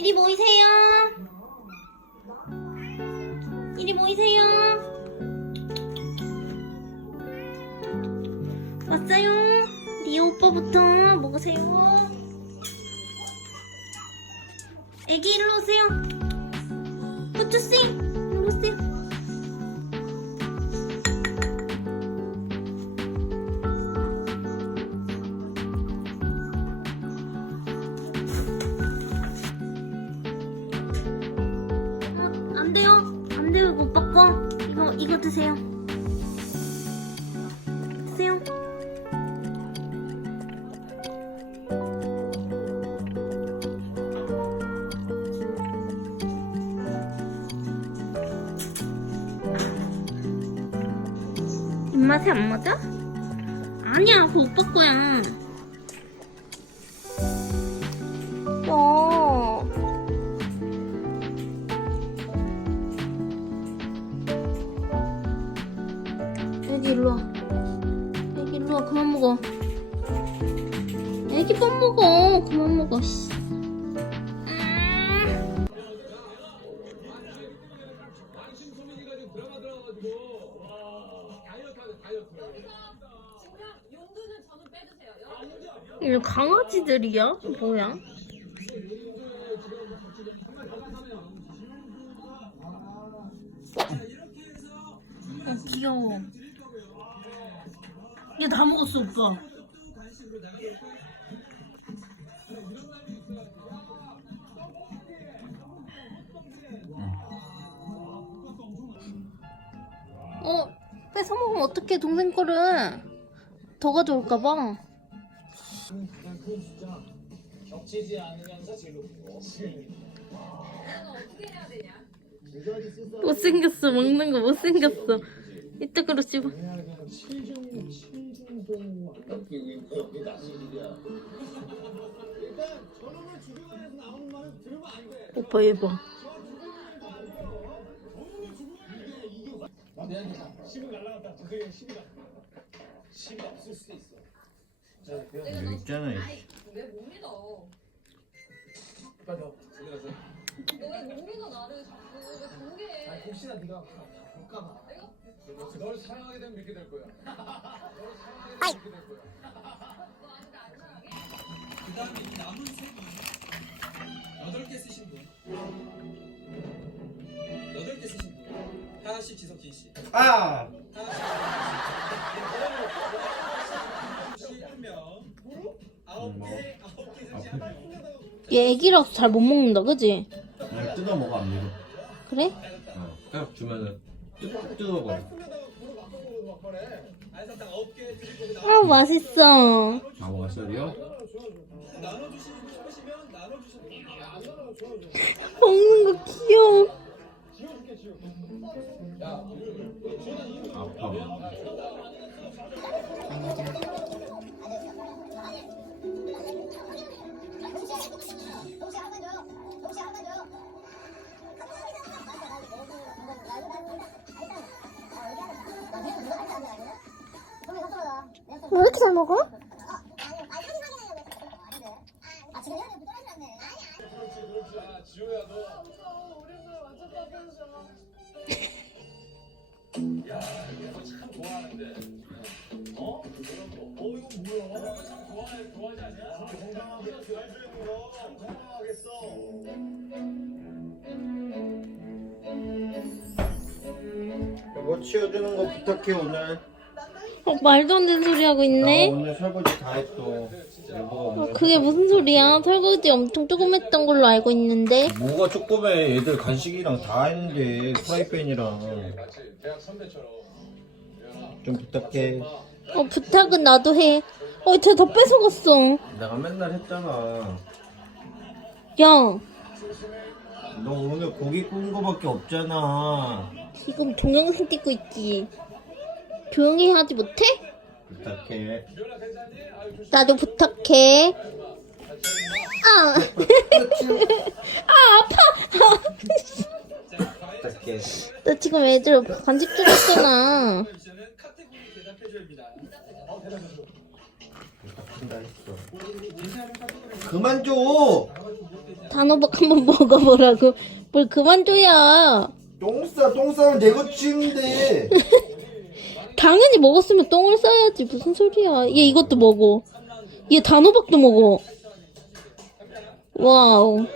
이리 모이세요. 이리 모이세요. 왔어요. 리오 오빠부터 먹으세요. 애기 일로 오세요. 후추씨 이거, 드세요. 드세요. 입맛에 안 맞아? 아니야, 그거 오빠 거야. 어. 일로 와. 애기 일로 와. 그만 먹어. 애기 밥 먹어. 그만 먹어. 씨. 음. 이거 강아지들이야? 뭐야? 어 귀여워. 얘 다 먹었어 오빠. 어 뺏어 먹으면 어떡해 동생 거를 더 가져올까봐. 겹치지 않으면서 즐겁고 못생겼어 먹는 거 못생겼어. 이따가로 씹어. 그냥 낯선 일이야 일단 저놈을 죽여내서 나오는 말은 들으면 안 돼. 오빠 얘 봐. 십은 날라갔다. 두성이 십이 가. 십이 없을 수도 있어. 자, 여기 있잖아. 왜못 믿어? 빨리 너 저기 가서. 너 왜 못 믿어 나를 자꾸 왜 공개해? 아니 혹시나 네가 볼까 봐. 널 사랑하게 되면 믿게 될 거야. 널 사랑하게 되면 믿게 될 거야. 그 다음에 이 남은 색이 여덟 개 쓰신 분 여덟 개 쓰신 분 하나씩 지석진 씨 아! 하나씩 한명 아홉 개 아홉 개 중에 한명 얘 애기라서 잘 못 먹는다 그지? 그냥 뜯어 먹어 안 먹어. 그래? 어. 그냥 주면은 뜯어 뜯어 먹어. 알사탕 아홉 개 드리고 아 맛있어. 아 돼요 먹는 거 귀여워. 아파. 아, 지호야 잘 주는 거. 참 건강하겠어. 뭐 치워주는 거 부탁해 오늘. 어, 말도 안 되는 소리 하고 있네. 나 오늘 설거지 다 했어. 어. 그게 무슨 소리야? 설거지 엄청 조그맸던 걸로 알고 있는데. 뭐가 조그매 애들 간식이랑 다 했는데 프라이팬이랑. 좀 부탁해. 어 부탁은 나도 해. 어, 쟤 다 뺏어갔어. 내가 맨날 했잖아. 야, 너 오늘 고기 구운 거밖에 없잖아. 지금 동영상 찍고 있지. 조용히 하지 못해? 부탁해. 나도 부탁해. 아, 아 아파. 부탁해. 나 지금 애들 간식 대답해줘입니다 먹는다 했어 그만 줘 단호박 한번 먹어보라고. 뭘 그만 줘야. 똥싸 똥 싸면 내가 치는데 당연히 먹었으면 똥을 싸야지. 무슨 소리야. 얘 이것도 먹어. 얘 단호박도 먹어. 와우.